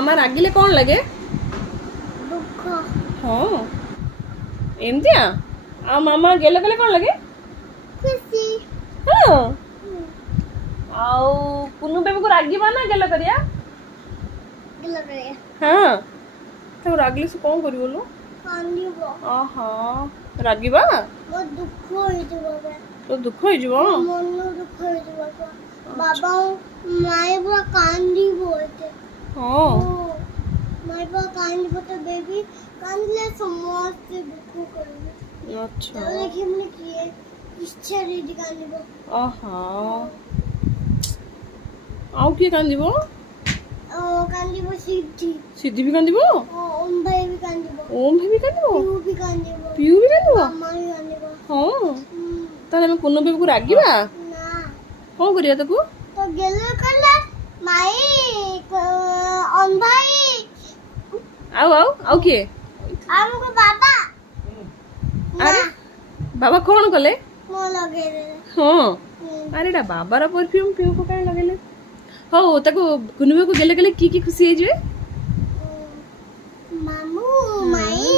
ମାମା ରାଗିଲେ କ'ଣ ଲାଗେ? ଦୁଃଖ। ହଁ ଏମିତିଆ। ଆଉ ମାମା ଗେଲ କଲେ କ'ଣ ଲାଗେ? ଖୁସି। ହଁ। ଆଉ କୁନୁ ବେବିକୁ ରାଗିବା ନା ଗେଲ କରିବା? ଗେଲ କରିବା। ହଁ। ତାକୁ ରାଗିଲେ ସେ କ'ଣ କରିବ ଲୋ? କାନ୍ଦିବ। ଓହୋ ରାଗିବା? ମୋ ଦୁଃଖ ହେଇଯିବ ବା। ତୋ ଦୁଃଖ ହେଇଯିବ? ମନ ଦୁଃଖ ହେଇଯିବ ବା। ବାବା ମାଏ ପୁରା କାନ୍ଦିବ ଏତେ। ହଁ। ମାଏ ପୁରା କାନ୍ଦିବ ତ ବେବି କାନ୍ଦିଲେ ସମସ୍ତେ ଦୁଃଖ କରିବେ। ଆଚ୍ଛା। ତାକୁ ଦେଖିବୁନି କିଏ ଇଚ୍ଛା ଦିଦି କାନ୍ଦିବ। ଓହୋ। ଆଉ କିଏ କାନ୍ଦିବ? କାନ୍ଦିବ ସିଦ୍ଧି। ସିଦ୍ଧି ବି କାନ୍ଦିବ? ଓମ୍ ଭାଇ ବି କାନ୍ଦିବ। ଓମ୍ ଭାଇ ବି କାନ୍ଦିବ? ପିଉ ବି କାନ୍ଦିବ। ପିଉ ବି କାନ୍ଦିବ? ମାମା ବି କାନ୍ଦିବ। ହଁ। ତାହେଲେ ଆମେ କୁନୁ ବେବିକୁ ରାଗିବା? ନା। କ'ଣ କରିବା ତାକୁ? ତ ଗେଲ କଲେ ମାଇ ଓମ୍ ଭାଇ ଆଉ କିଏ? ଆମକୁ ବାବା। ଆରେ ବାବା କ'ଣ କଲେ? ମୁଁ ଲଗେଇଦେଲେ। ହଁ। ଆରେ ଏଇଟା ବାବାର ପରଫ୍ୟୁମ୍ ପିଉକୁ କାଇଁ ଲଗେଇଲେ? ହଉ ତାକୁ କୁନୁ ବେବିକୁ ଗେଲ କଲେ କି ଖୁସି ହେଇଯିବେ? ମାମୁ ମାଇ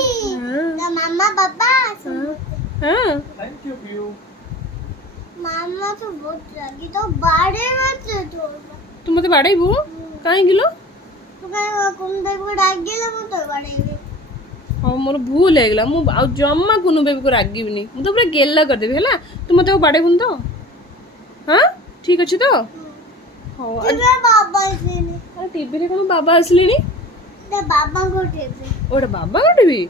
ତା ମାମା ବାବା ସମସ୍ତେ। ହଁ। ମାମା ତ ବହୁତ ରାଗି ତ ବାଡେଇବ ତୁ ମତେ ବାଡେଇବୁ? କାହିଁକି ଲୋ? ତୁ କାଇଁ କୁନୁ ବେବିକୁ ରାଗିଲେ ମୁଁ ତ ବାଡେଇବି। ହଉ ମୋର ଭୁଲ ହେଇଗଲା। ମୁଁ ଆଉ ଜମା କୁନୁ ବେବିକୁ ରାଗିବିନି। ମୁଁ ତ ପୁରା ଗେଲ କରିଦେବି ହେଲା। ତୁ ମତେ ଆଉ ବାଡେଇବୁନି ତ? ହଁ ଠିକ ଅଛି ତ? ହଉ। ବାବା ଆସିଲେନି। ଟିଭିରେ କ'ଣ ବାବା ଆସିଲେଣି? ବାବାଙ୍କ ଟିଭି। ଓଟା ବାବାଙ୍କ ଟିଭି?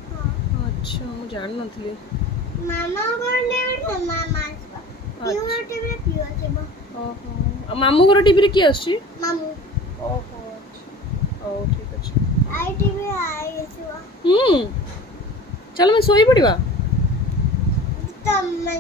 ଆଚ୍ଛା ମୁଁ ଜାଣିନଥିଲି। ମାମାଙ୍କ ଟିଭି ନା ମାମା ଆସିବ। ପିଉର ଟିଭିରେ ପିଉ ଆସିବ। ଓହୋ। ଆଉ ମାମୁଁ ଘର ଟିଭିରେ କିଏ ଆସୁଛି? ମାମୁ। ଓହୋ ଆଚ୍ଛା। ହଉ ଠିକ ଅଛି। ଆଇ ଟିଭିରେ ଆଇ ଆସିବ। ଚାଲ ଆମେ ଶୋଇ ପଡ଼ିବା। ତମେ